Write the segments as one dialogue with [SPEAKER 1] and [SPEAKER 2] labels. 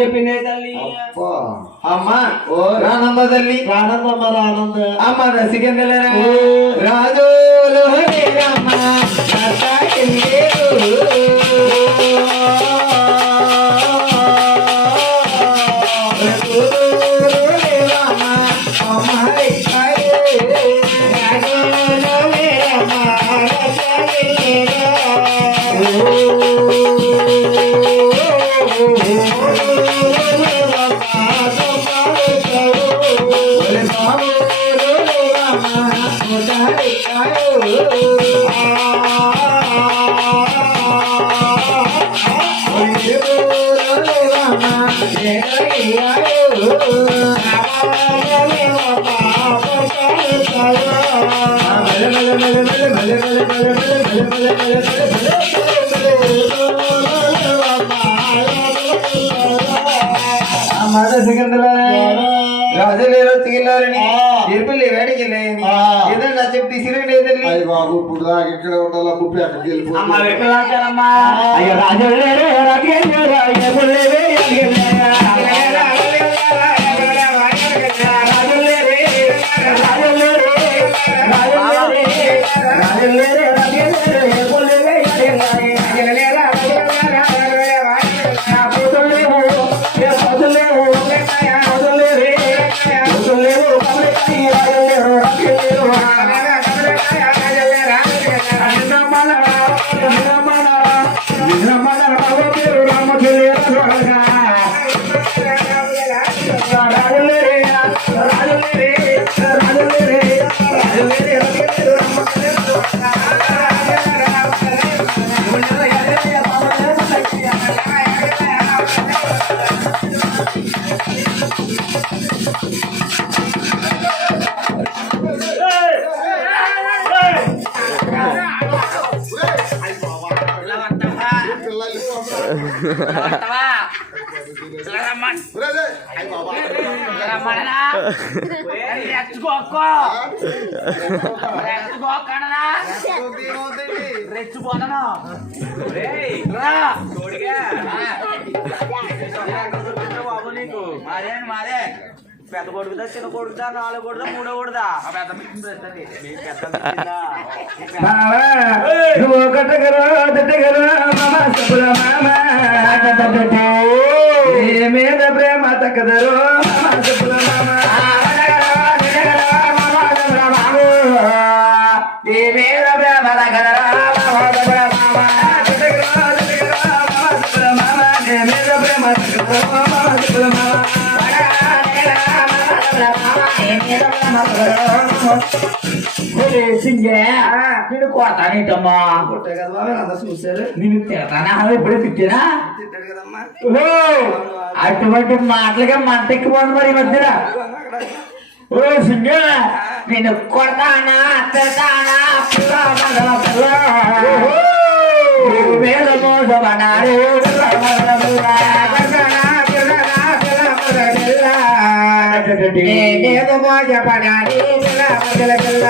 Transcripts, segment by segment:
[SPEAKER 1] చెప్పిందే తల్లి అమ్మా
[SPEAKER 2] ఓ.
[SPEAKER 1] రానమ్మ తల్లి.
[SPEAKER 2] ఆనందమ్మ ఆనంద
[SPEAKER 1] అమ్మ దశకెందలేరా? రాజులు
[SPEAKER 2] బాబు ఇప్పుడు దాకా ఇక్కడ ఉండాలా ముప్పై అక్కడికి
[SPEAKER 1] అమ్మ Hallelujah. రెచ్చిపోతాను. బాబు నీకు. మాదే మాదే. పెద్ద కొడుకుదా చిన్న కొడుకుదా నాలుగు కొడుదా మూడో కొడుదా పెద్ద నువ్వు కట్టగరు తిట్టగరు మామ సబ్బుల మామ మీద ప్రేమ సబ్బుల మామ నేను కొడతానేటమ్మా
[SPEAKER 2] కొట్టే కదా బాబు అందరూ చూశారు
[SPEAKER 1] నేను తిడతానా ఎప్పుడే తిట్టానా
[SPEAKER 2] తిట్టాడు కదమ్మా
[SPEAKER 1] అటువంటి మాటలుగా మంటెక్కిపోతుంది మరి ఈ మధ్యన ఓ సింగ నేను కొడతానా తిడతానా పిల్ల నేనేమో మోసపడాలి పిల్ల మగల పిల్ల.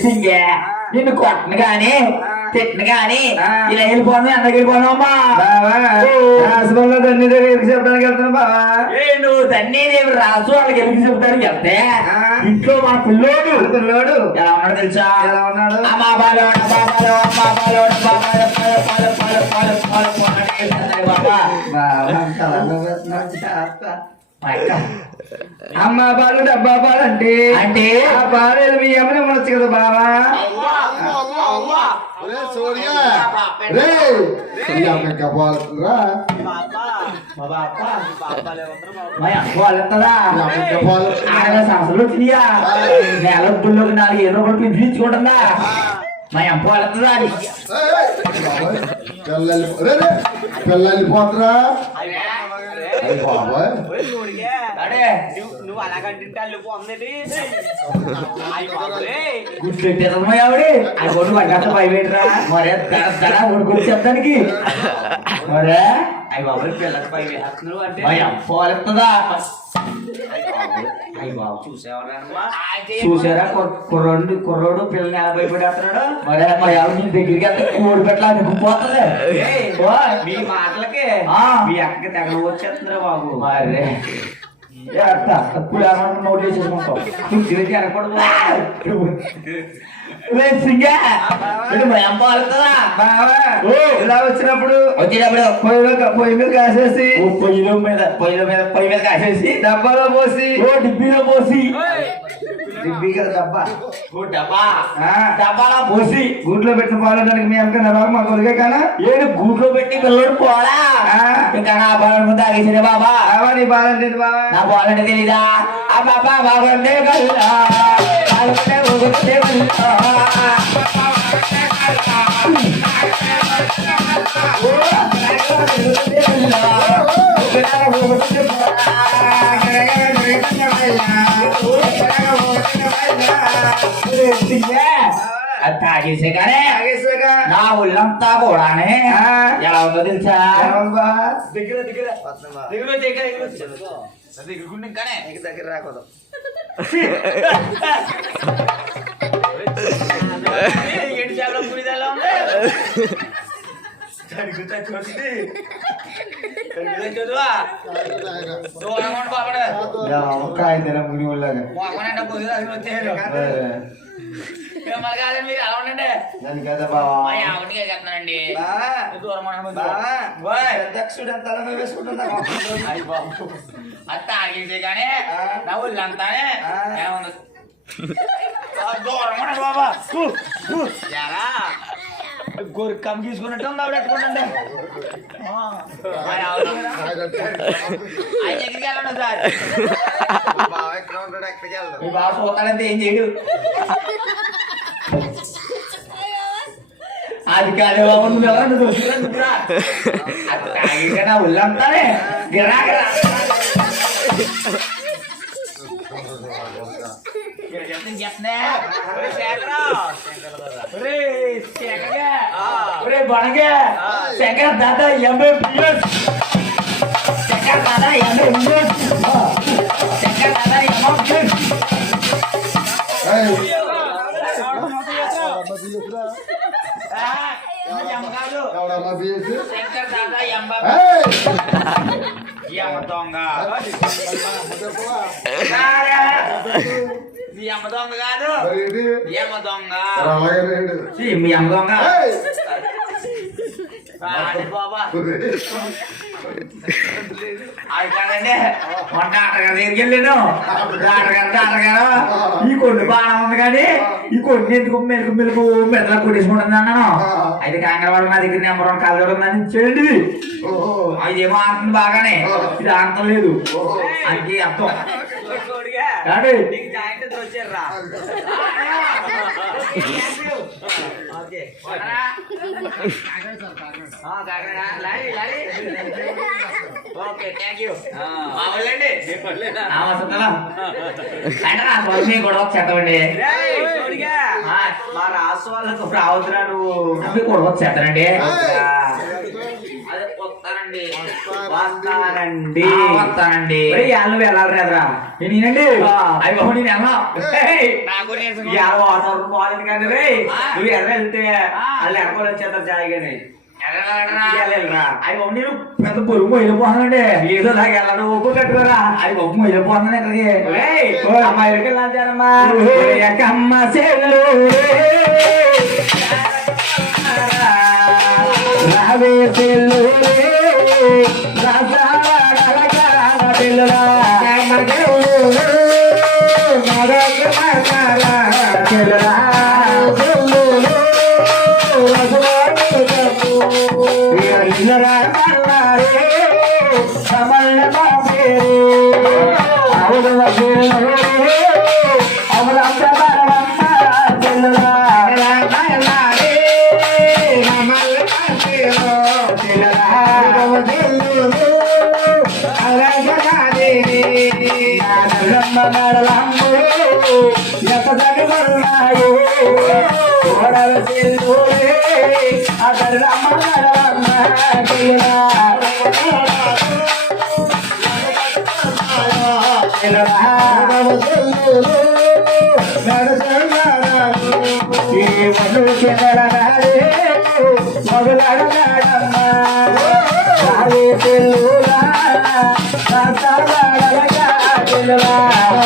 [SPEAKER 1] సింగే నిన్ను కొట్టను గాని తిట్టను గాని ఇలా వెళ్ళిపోను ఎంతకు వెళ్ళిపోను
[SPEAKER 2] హాస్పిటల్లో తన్ని దగ్గరికి చెప్పడానికి వెళ్తున్నా బావా.
[SPEAKER 1] నువ్వు తన్ని రాసు వాళ్ళకి ఎందుకు చెప్తానికి వెళ్తే. ఇంట్లో మా పిల్లోడు.
[SPEAKER 2] పిల్లోడు.
[SPEAKER 1] ఎలా ఉన్నాడు తెలుసా?
[SPEAKER 2] ఎలా ఉన్నాడు?
[SPEAKER 1] అమ్మా బాలోడ బాబాలో అమ్మా బాలోడ బాబాలో పాలు పాలు పాలు పాలు పాలు పాలు అని చెప్తున్నాడు బాబా
[SPEAKER 2] అమ్మ బాలు డబ్బా పాలంటే
[SPEAKER 1] అంటే?
[SPEAKER 2] ఆ పాలేలు మీ అమ్మని ఉండొచ్చు కదా బావా?
[SPEAKER 1] సంవత్సరాలు తిరిగా నెల గుళ్ళోకి నాలుగు ఏదో ఒకటి పిలిపించుకుంటుందా మా అమ్మ వాళ్ళ అని.
[SPEAKER 3] పిల్లలు రే రే పిల్లలు పోతరా?
[SPEAKER 2] నువ్వు అలాగంటుంటే
[SPEAKER 1] ఆవిడ? అది కొడు పడ్డ భయపెట్టరా మరే చెప్తానికి? మరే
[SPEAKER 2] అయ్యి బాబోయ్ పిల్లకి పై వేస్తున్నావు అంటే.
[SPEAKER 1] భయం
[SPEAKER 2] బాబు చూసేవారమ్మా
[SPEAKER 1] చూసారా? కుర్ర- కుర్రోడు కుర్రోడు పిల్లల్ని ఎలా భయపడేస్తున్నాడు? మరే మా ఎవరు దగ్గరికి వెళ్తే కోడి పెట్టలా పోతుంది
[SPEAKER 2] మీ మాటలకి. మీ అక్కకి తెగ వచ్చేస్తుందిరా బాబు.
[SPEAKER 1] మరే. తప్పుడు ఏమన్నా నోట్ చేసేసుకుంటాం అనకూడదు పోలుతుందా
[SPEAKER 2] బావా
[SPEAKER 1] ఓ.
[SPEAKER 2] ఇలా వచ్చినప్పుడు
[SPEAKER 1] వచ్చినప్పుడు
[SPEAKER 2] పొయ్యి మీద పొయ్యి మీద కాసేసి
[SPEAKER 1] పొయ్యిలో మీద పొయ్యిలో మీద పొయ్యి మీద కాసేసి
[SPEAKER 2] డబ్బాలో పోసి
[SPEAKER 1] ఓ డిబ్బీలో పోసి.
[SPEAKER 2] డిబ్బీ కదా డబ్బా.
[SPEAKER 1] ఓ డబ్బా.
[SPEAKER 2] ఆ.
[SPEAKER 1] డబ్బాలో పోసి
[SPEAKER 2] గూట్లో పెట్టిన పాలడానికి మీ అమ్మకి నరవ మా కొడుకే కానా?
[SPEAKER 1] ఏడు గూట్లో పెట్టి పిల్లడు పోడా?
[SPEAKER 2] ఆ.
[SPEAKER 1] ఇంకా నా బాగా ముందు ఆగేసిన బాబా.
[SPEAKER 2] నీ బావా?
[SPEAKER 1] నా బాలంటే తెలీదా? ఆ బాబా కల్లా ఊగుండే కల్లా అది తాగేసే కానీ
[SPEAKER 2] తాగేసాక
[SPEAKER 1] నా ఒళ్ళంతా కూడానే. ఎలా ఉందో తెలుసా? దగ్గర దగ్గర దగ్గర దగ్గర దగ్గర
[SPEAKER 2] రాకూడదు ముడి వాళ్ళగా
[SPEAKER 1] మిమ్మల్ని కాదండి మీరు ఎలా ఉండండి.
[SPEAKER 2] దాని కదా బావా.
[SPEAKER 1] మా ఆవిడకి చెప్తున్నానండి.
[SPEAKER 2] బావా
[SPEAKER 1] దూరం ఉండండి
[SPEAKER 2] బావా
[SPEAKER 1] బాయ్.
[SPEAKER 2] అధ్యక్షుడు ఎంత అలా వేసుకుంటున్నా
[SPEAKER 1] అయ్యి బాబు. అది తాగేసే కానీ
[SPEAKER 2] ఆ.
[SPEAKER 1] నా ఒళ్ళంతానే దూరం ఉండండి బాబా. ఎరా గొరికమ్మ తీసుకున్నట్టు ఉంది ఆవిడ ఎట్టుకుంటుండే ఆయన దగ్గరికి వెళ్ళండి సార్?
[SPEAKER 2] ఎక్కడ ఉంటాడు? ఎక్కడికి
[SPEAKER 1] బాబు చూస్తాడంటే ఏం చేయడు? అది కాదు బాబు నువ్వు ఎవరంటే దొరుకుతున్నా నువ్వురా అది తాగితే నా ఒళ్ళంతానే గిరా గిరా ఇక్కడ చెప్తాను చెప్తున్నా. దొంగ. ఈ అమ్మ దొంగ. కాదు ఈ అమ్మ దొంగ మీ అమ్మ దొంగ. అది కాదండి దగ్గరికి వెళ్ళాను. ఈ కొన్ని బాగా ఉంది కానీ ఈ కొన్ని ఎందుకు మెరుగు మెరుగు మెదలా కొట్టేసుకుంటుంది అన్నాను. అయితే కాంగరవాడు నా దగ్గర నెంబర్ వన్ కాలు ఉందని ఇచ్చేయండి. అది ఏమో ఆడుతుంది బాగానే. ఇది ఆడటం లేదు. అది అర్థం?
[SPEAKER 2] నీకు జాయింట్ వచ్చారా ఓకే ఓకే థ్యాంక్ యూ
[SPEAKER 1] వసంతలో? అంటే మీ గొడవ చేద్దామండి
[SPEAKER 2] మా రాసు వాళ్ళకు
[SPEAKER 1] రావద్దురా నువ్వు. గొడవ చేద్దానండి
[SPEAKER 2] వస్తానండి.
[SPEAKER 1] వస్తానండి. వెళ్ళాలి రేదరా నేనండి?
[SPEAKER 2] ఆ.
[SPEAKER 1] అయ్యి నేను వెళ్ళాం వాతావరణం బాగాలేదు కానీ రే. నువ్వు ఎర్ర వెళ్తే. వాళ్ళు ఎర్రకోలు వచ్చేస్తారు జాయిగానే? అయ్యి నేను పెద్ద పొరుగు వెళ్ళిపోతానండి ఏదో నాకు వెళ్ళడం ఒప్పు కట్టుకోరా అయ్యి బాబు వెళ్ళిపోతున్నాను ఇక్కడికి. వెళ్ళాలమ్మా. అమ్మ రావే సెల్లు
[SPEAKER 2] అలా
[SPEAKER 1] నడలమ్ము ఎంత జగమన్నాయో కోడల చెల్లులే చెల్లులా అందంగా అందమైన పెళ్ళూరే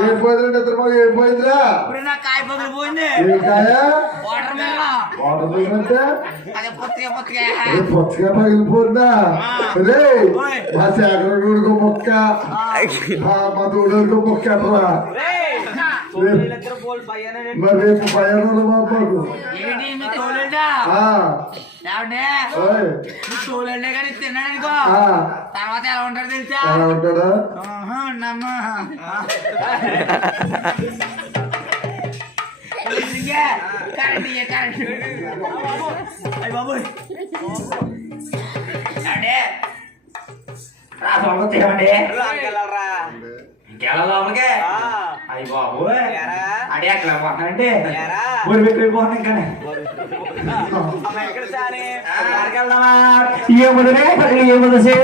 [SPEAKER 3] ఏం పోయిందంటే బాగా ఏం పోయిందిరా?
[SPEAKER 2] ఇప్పుడు నా కాయ పగులు పోయింది.
[SPEAKER 3] ఏం కాయ?
[SPEAKER 2] వాటర్ మీద
[SPEAKER 3] వాటర్ పోయిందంటే
[SPEAKER 2] అదే పొత్తిగా పొత్తిగా.
[SPEAKER 3] పొచ్చగా పగిలిపోతుందా? రే మా శేఖరుడికో మొక్క. మా తోడుకో మొక్క అట్రా మరి రేపు భయం మా
[SPEAKER 2] తోలేడే కానీ తిన్నాడు అనుకో.
[SPEAKER 3] ఆ,
[SPEAKER 2] తర్వాత ఎలా ఉంటారు తెలుసా?
[SPEAKER 3] ఎలా ఉంటాడా
[SPEAKER 2] కరెంట్ కరెంట్. అయ్య? రా. ఇంకెలా లోపలికి? అయ్య బాబోయ్. అడే అట్లా పోతానండి ఊరి పెట్టిపోతాను ఇంకా ఏముదనే ఏముదసే